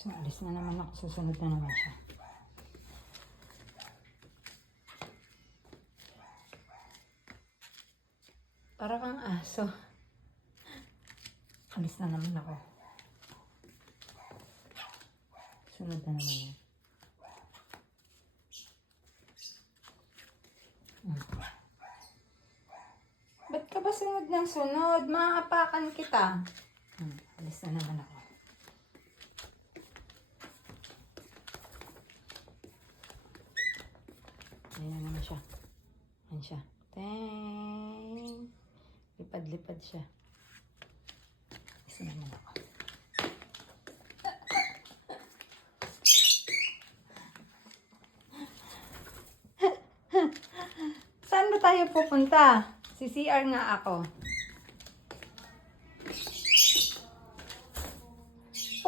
So, alis na naman ako. Susunod na naman siya. Para kang aso. Alis na naman ako. Sunod na naman yan. Ba't ka ba sunod ng sunod? Maapakan kita. Alis na naman ako. Ayan na naman siya. Ayan siya. Teng. Lipad-lipad siya. Alis na naman ako. Saan ba tayo pupunta? CCR nga ako.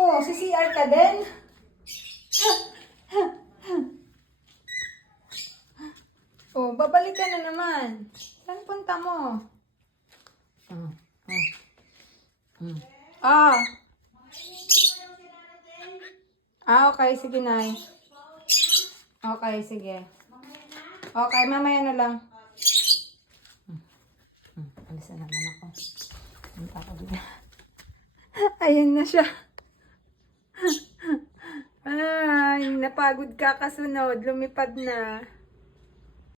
Oh, CCR ka din? Oh, babalik ka na naman. Saan punta mo? Okay. Sige, Nay. Okay, sige. Okay, mamaya na lang. Alis na naman ako. Punta ako dito. Ayan na siya. Ay, napagod ka kasunod. Lumipad na.